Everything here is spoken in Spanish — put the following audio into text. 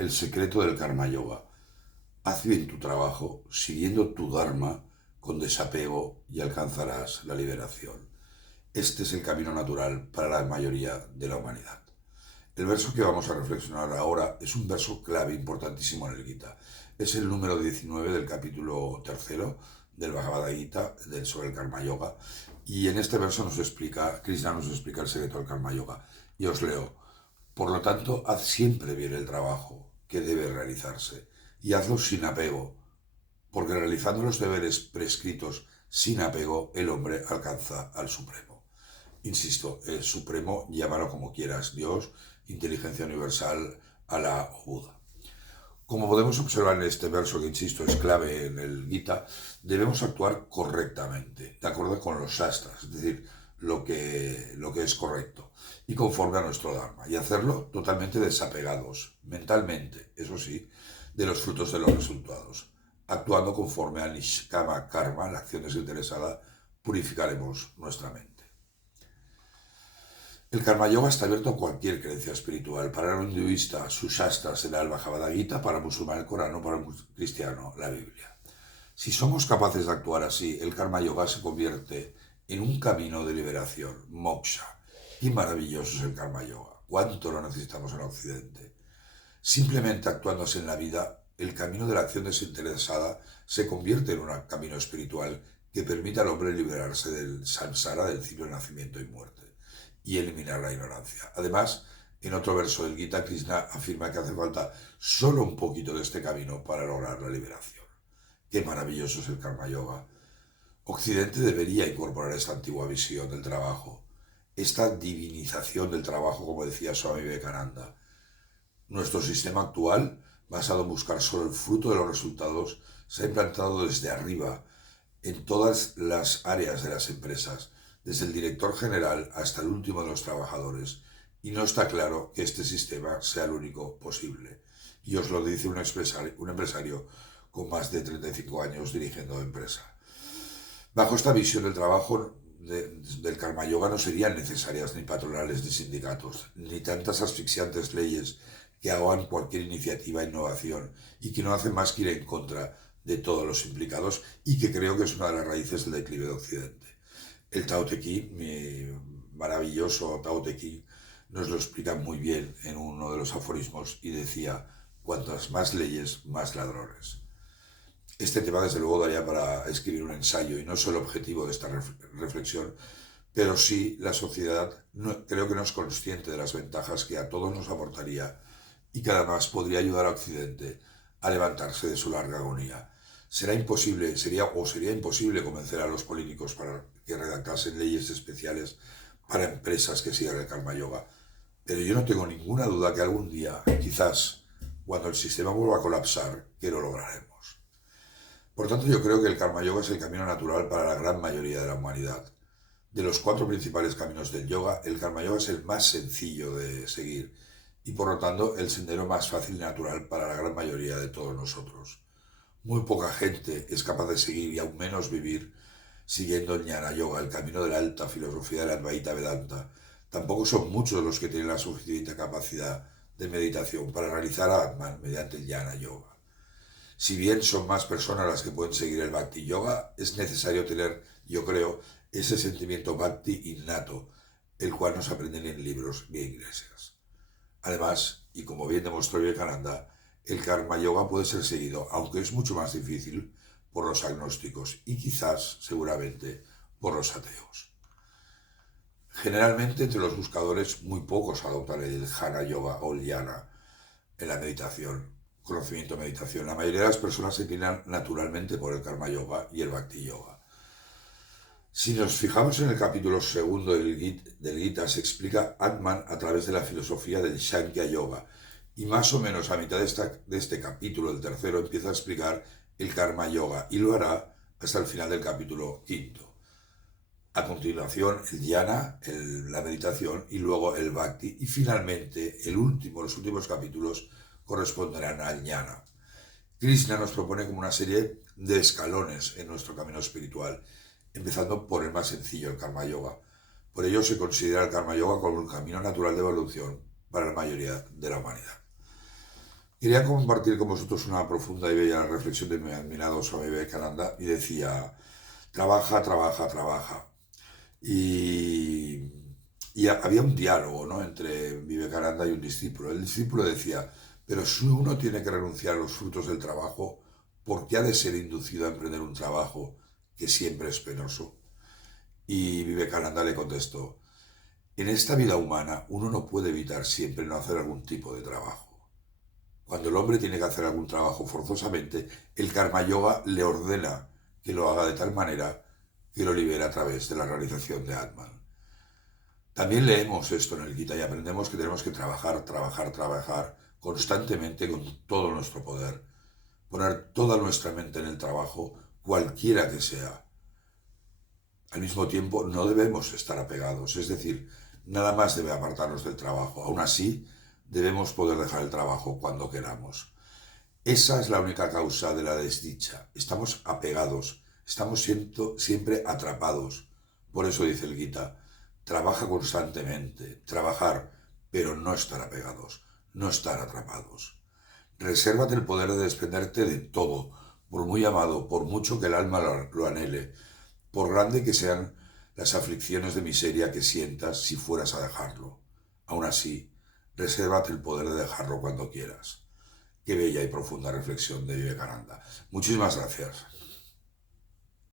El secreto del Karma Yoga. Haz bien tu trabajo siguiendo tu Dharma con desapego y alcanzarás la liberación. Este es el camino natural para la mayoría de la humanidad. El verso que vamos a reflexionar ahora es un verso clave importantísimo en el Gita. Es el número 19 del capítulo tercero del Bhagavad Gita sobre el Karma Yoga. Y en este verso Krishna nos explica el secreto del Karma Yoga. Y os leo: por lo tanto, haz siempre bien el trabajo que debe realizarse y hazlo sin apego, porque realizando los deberes prescritos sin apego, el hombre alcanza al Supremo. Insisto, el Supremo, llámalo como quieras, Dios, inteligencia universal, Alá o Buda. Como podemos observar en este verso, que insisto es clave en el Gita, debemos actuar correctamente, de acuerdo con los shastras, es decir, lo que es correcto, y conforme a nuestro Dharma, y hacerlo totalmente desapegados, mentalmente, eso sí, de los frutos de los resultados. Actuando conforme al Nishkama Karma, la acción desinteresada, purificaremos nuestra mente. El Karma Yoga está abierto a cualquier creencia espiritual. Para un hinduista, su Shastra será el Bhagavad Gita; para el musulmán, el Corán; o para el cristiano, la Biblia. Si somos capaces de actuar así, el Karma Yoga se convierte en un camino de liberación, moksha. Y maravilloso es el Karma Yoga. ¿Cuánto lo necesitamos en Occidente? Simplemente actuándose en la vida, el camino de la acción desinteresada se convierte en un camino espiritual que permite al hombre liberarse del samsara, del ciclo de nacimiento y muerte, y eliminar la ignorancia. Además, en otro verso del Gita, Krishna afirma que hace falta solo un poquito de este camino para lograr la liberación. ¡Qué maravilloso es el Karma Yoga! Occidente debería incorporar esta antigua visión del trabajo, esta divinización del trabajo, como decía Swami Vivekananda. Nuestro sistema actual, basado en buscar solo el fruto de los resultados, se ha implantado desde arriba en todas las áreas de las empresas, desde el director general hasta el último de los trabajadores, y no está claro que este sistema sea el único posible. Y os lo dice un empresario con más de 35 años dirigiendo empresa. Bajo esta visión del trabajo del Karma Yoga no serían necesarias ni patronales ni sindicatos, ni tantas asfixiantes leyes que ahogan cualquier iniciativa e innovación y que no hacen más que ir en contra de todos los implicados, y que creo que es una de las raíces del declive de Occidente. El Tao Te Ching, mi maravilloso Tao Te Ching, nos lo explica muy bien en uno de los aforismos y decía: cuantas más leyes, más ladrones. Este tema desde luego daría para escribir un ensayo y no es el objetivo de esta reflexión, pero sí la sociedad creo que no es consciente de las ventajas que a todos nos aportaría y que además podría ayudar a Occidente a levantarse de su larga agonía. Sería imposible convencer a los políticos para que redactasen leyes especiales para empresas que sigan el Karma Yoga, pero yo no tengo ninguna duda que algún día, quizás, cuando el sistema vuelva a colapsar, que lo lograremos. Por tanto, yo creo que el Karma Yoga es el camino natural para la gran mayoría de la humanidad. De los 4 principales caminos del yoga, el Karma Yoga es el más sencillo de seguir y por lo tanto el sendero más fácil y natural para la gran mayoría de todos nosotros. Muy poca gente es capaz de seguir y aún menos vivir siguiendo el Jnana Yoga, el camino de la alta filosofía del Advaita Vedanta. Tampoco son muchos los que tienen la suficiente capacidad de meditación para realizar Atman mediante el Jnana Yoga. Si bien son más personas las que pueden seguir el Bhakti Yoga, es necesario tener, yo creo, ese sentimiento Bhakti innato, el cual no se aprende ni en libros ni en iglesias. Además, y como bien demostró Vivekananda, el Karma Yoga puede ser seguido, aunque es mucho más difícil, por los agnósticos y quizás, seguramente, por los ateos. Generalmente entre los buscadores muy pocos adoptan el Jnana Yoga o el Jnana en la meditación, conocimiento de meditación. La mayoría de las personas se inclinan naturalmente por el Karma Yoga y el Bhakti Yoga. Si nos fijamos en el capítulo segundo del Gita, se explica Atman a través de la filosofía del Sankhya Yoga, y más o menos a mitad de este capítulo, el tercero, empieza a explicar el Karma Yoga, y lo hará hasta el final del capítulo quinto. A continuación, el Dhyana, la meditación, y luego el Bhakti, y finalmente los últimos capítulos corresponderán al Jnana. Krishna nos propone como una serie de escalones en nuestro camino espiritual, empezando por el más sencillo, el Karma Yoga. Por ello se considera el Karma Yoga como un camino natural de evolución para la mayoría de la humanidad. Quería compartir con vosotros una profunda y bella reflexión de mi admirado Swami Vivekananda y decía, trabaja, trabaja, trabaja. Y, había un diálogo, ¿no?, entre Vivekananda y un discípulo. El discípulo decía, pero si uno tiene que renunciar a los frutos del trabajo, ¿por qué ha de ser inducido a emprender un trabajo que siempre es penoso? Y Vivekananda le contestó, en esta vida humana uno no puede evitar siempre no hacer algún tipo de trabajo. Cuando el hombre tiene que hacer algún trabajo forzosamente, el Karma Yoga le ordena que lo haga de tal manera que lo libera a través de la realización de Atman. También leemos esto en el Gita y aprendemos que tenemos que trabajar, trabajar, trabajar constantemente con todo nuestro poder. Poner toda nuestra mente en el trabajo, cualquiera que sea. Al mismo tiempo, no debemos estar apegados, es decir, nada más debe apartarnos del trabajo. Aún así, debemos poder dejar el trabajo cuando queramos. Esa es la única causa de la desdicha. Estamos apegados, estamos siempre atrapados. Por eso dice el Gita, trabaja constantemente, trabajar, pero no estar apegados, no estar atrapados. Resérvate el poder de desprenderte de todo, por muy amado, por mucho que el alma lo anhele, por grande que sean las aflicciones de miseria que sientas si fueras a dejarlo. Aún así, resérvate el poder de dejarlo cuando quieras. Qué bella y profunda reflexión de Vivekananda. Muchísimas gracias.